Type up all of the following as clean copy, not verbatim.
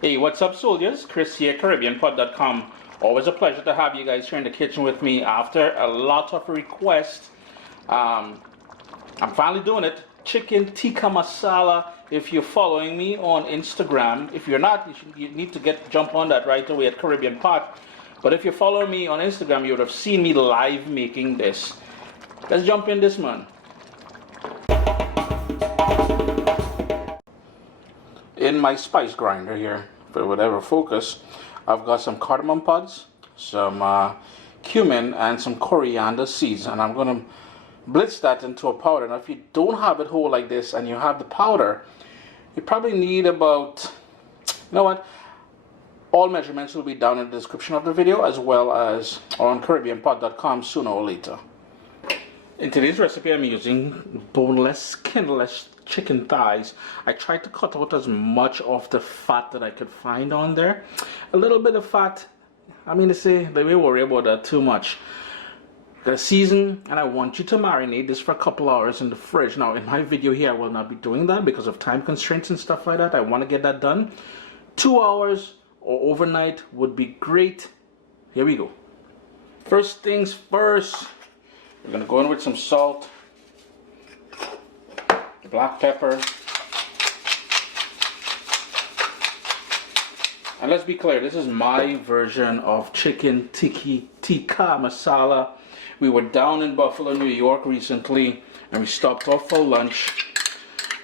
Hey, what's up, soldiers? Chris here, caribbeanpot.com. Always a pleasure to have you guys here in the kitchen with me after a lot of requests. I'm finally doing it. Chicken Tikka Masala. If you're following me on Instagram, if you're not, you need to jump on that right away at Caribbean Pot. But if you're following me on Instagram, you would have seen me live making this. Let's jump in this, man. In my spice grinder here, for whatever focus, I've got some cardamom pods, some cumin, and some coriander seeds, and I'm going to blitz that into a powder. Now, if you don't have it whole like this and you have the powder, you probably need about, you know what, all measurements will be down in the description of the video, as well as on caribbeanpot.com sooner or later. In today's recipe, I'm using boneless, skinless chicken thighs. I tried to cut out as much of the fat that I could find on there. A little bit of fat, I mean to say, they may worry about that too much. Gonna season, and I want you to marinate this for a couple hours in the fridge. Now, in my video here, I will not be doing that because of time constraints and stuff like that. I want to get that done. 2 hours or overnight would be great. Here we go. First things first, we're gonna go in with some salt, black pepper, and let's be clear, this is my version of Chicken Tikka Masala. We were down in Buffalo, New York recently, and we stopped off for lunch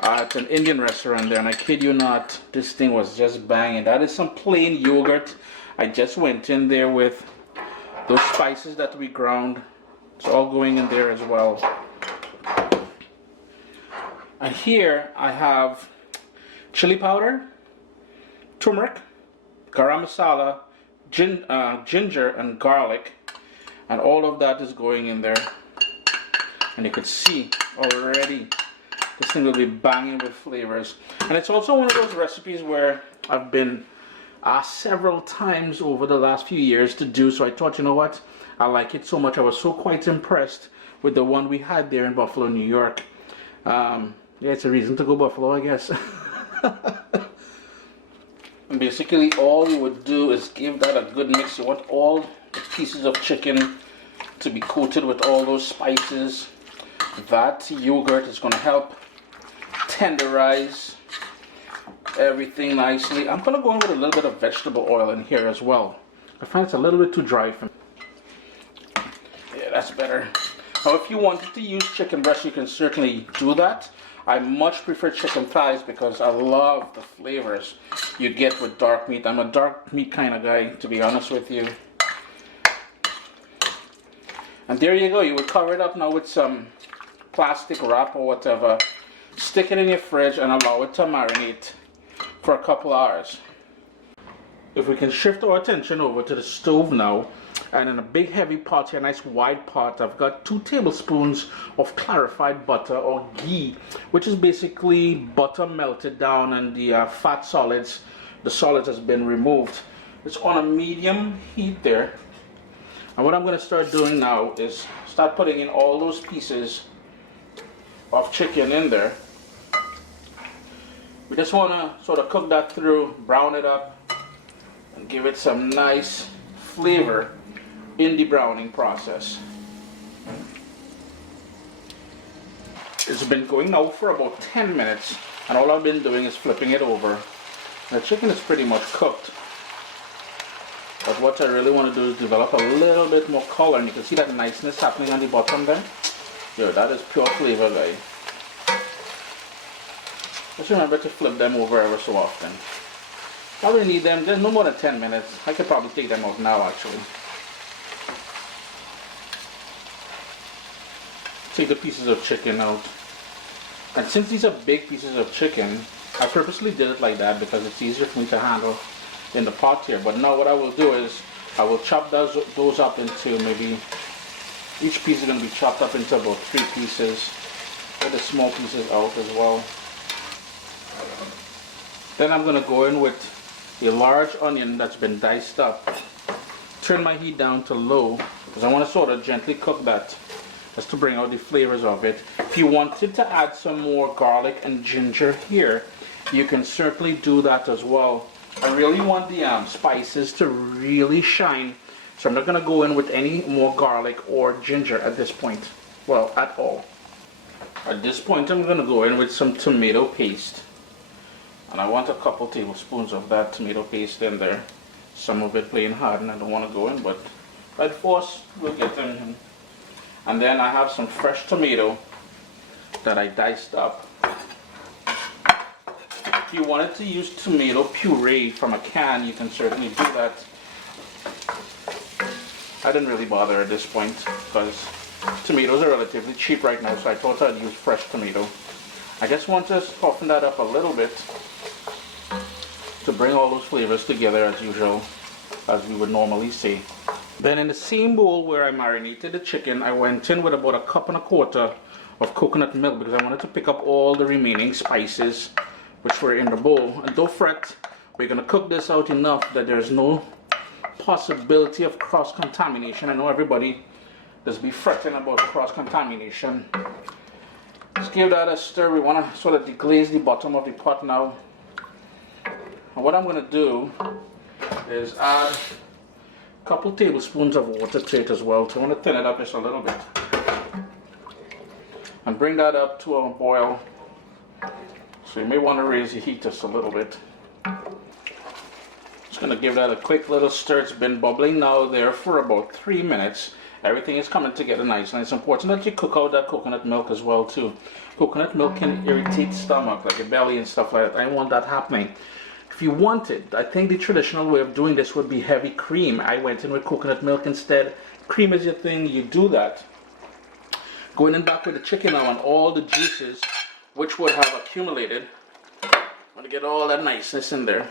at an Indian restaurant there, and I kid you not, this thing was just banging. That is some plain yogurt. I just went in there with those spices that we ground. It's all going in there as well. And here I have chili powder, turmeric, garam masala, ginger and garlic, and all of that is going in there. And you can see already this thing will be banging with flavors. And it's also one of those recipes where I've been asked several times over the last few years to do, so I thought, you know what, I like it so much. I was so quite impressed with the one we had there in Buffalo, New York. Yeah, it's a reason to go Buffalo, I guess. And basically all you would do is give that a good mix. You want all the pieces of chicken to be coated with all those spices. That yogurt is going to help tenderize everything nicely. I'm going to go in with a little bit of vegetable oil in here as well. I find it's a little bit too dry for me. Yeah, that's better. Now, if you wanted to use chicken breast, you can certainly do that. I much prefer chicken thighs because I love the flavors you get with dark meat. I'm a dark meat kind of guy, to be honest with you. And there you go. You would cover it up now with some plastic wrap or whatever. Stick it in your fridge and allow it to marinate for a couple hours. If we can shift our attention over to the stove now, and in a big heavy pot here, a nice wide pot, I've got 2 tablespoons of clarified butter or ghee, which is basically butter melted down and the fat solids, the solids has been removed. It's on a medium heat there. And what I'm going to start doing now is start putting in all those pieces of chicken in there. We just want to sort of cook that through, brown it up, and give it some nice flavor in the browning process. It's been going now for about 10 minutes, and all I've been doing is flipping it over. The chicken is pretty much cooked, but what I really want to do is develop a little bit more color, and you can see that niceness happening on the bottom there. Yo, that is pure flavor, guys. Just remember to flip them over ever so often. Probably need them, there's no more than 10 minutes. I could probably take them out now, actually. Take the pieces of chicken out. And since these are big pieces of chicken, I purposely did it like that because it's easier for me to handle in the pot here. But now what I will do is I will chop those up into maybe, each piece is going to be chopped up into about 3 pieces. Get the small pieces out as well. Then I'm going to go in with a large onion that's been diced up. Turn my heat down to low because I want to sort of gently cook that just to bring out the flavors of it. If you wanted to add some more garlic and ginger here, you can certainly do that as well. I really want the spices to really shine, so I'm not going to go in with any more garlic or ginger at this point. Well, at all. At this point, I'm going to go in with some tomato paste. And I want a couple tablespoons of that tomato paste in there. Some of it plain hard and I don't want to go in, but by force, we'll get in. And then I have some fresh tomato that I diced up. If you wanted to use tomato puree from a can, you can certainly do that. I didn't really bother at this point because tomatoes are relatively cheap right now, so I thought I'd use fresh tomato. I just want to soften that up a little bit to bring all those flavors together as usual, as we would normally say. Then in the same bowl where I marinated the chicken, I went in with about 1.25 cups of coconut milk because I wanted to pick up all the remaining spices which were in the bowl. And don't fret, we're going to cook this out enough that there's no possibility of cross-contamination. I know everybody does be fretting about cross-contamination. Just give that a stir. We want to sort of deglaze the bottom of the pot now. And what I'm going to do is add a couple tablespoons of water to it as well. So I want to thin it up just a little bit. And bring that up to a boil. So you may want to raise the heat just a little bit. Just going to give that a quick little stir. It's been bubbling now there for about 3 minutes. Everything is coming together nice, and it's important that you cook out that coconut milk as well too. Coconut milk can irritate the stomach, like your belly and stuff like that. I don't want that happening. If you want it, I think the traditional way of doing this would be heavy cream. I went in with coconut milk instead. Cream is your thing, you do that. Going in back with the chicken now and all the juices which would have accumulated. I want to get all that niceness in there.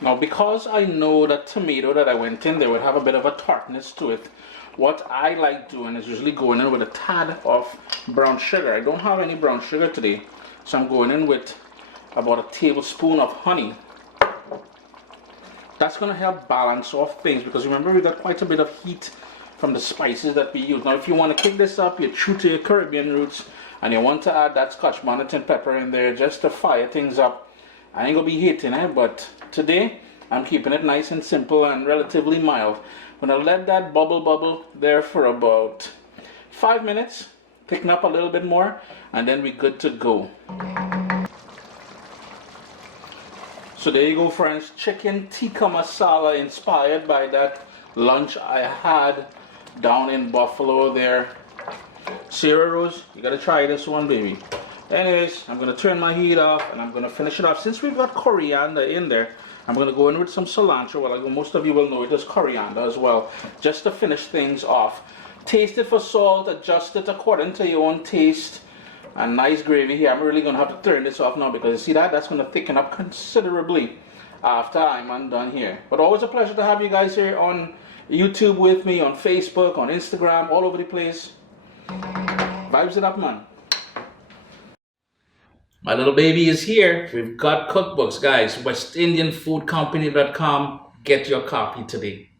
Now because I know that tomato that I went in there would have a bit of a tartness to it, what I like doing is usually going in with a tad of brown sugar. I don't have any brown sugar today, so I'm going in with about a tablespoon of honey. That's going to help balance off things because remember we got quite a bit of heat from the spices that we use. Now if you want to kick this up, you're true to your Caribbean roots and you want to add that Scotch bonnet and pepper in there just to fire things up. I ain't going to be hating it, but today I'm keeping it nice and simple and relatively mild. I'm going to let that bubble there for about 5 minutes, thicken up a little bit more, and then we're good to go. So there you go, friends, Chicken Tikka Masala inspired by that lunch I had down in Buffalo there. Sarah Rose, you gotta try this one, baby. Anyways, I'm gonna turn my heat off and I'm gonna finish it off. Since we've got coriander in there, I'm gonna go in with some cilantro. Well, most of you will know it as coriander as well, just to finish things off. Taste it for salt, adjust it according to your own taste. And nice gravy here. I'm really going to have to turn this off now because you see that's going to thicken up considerably after I'm undone here. But always a pleasure to have you guys here on YouTube with me, on Facebook, on Instagram, all over the place. Vibes it up, man. My little baby is here. We've got cookbooks, guys. WestIndianFoodCompany.com. Get your copy today.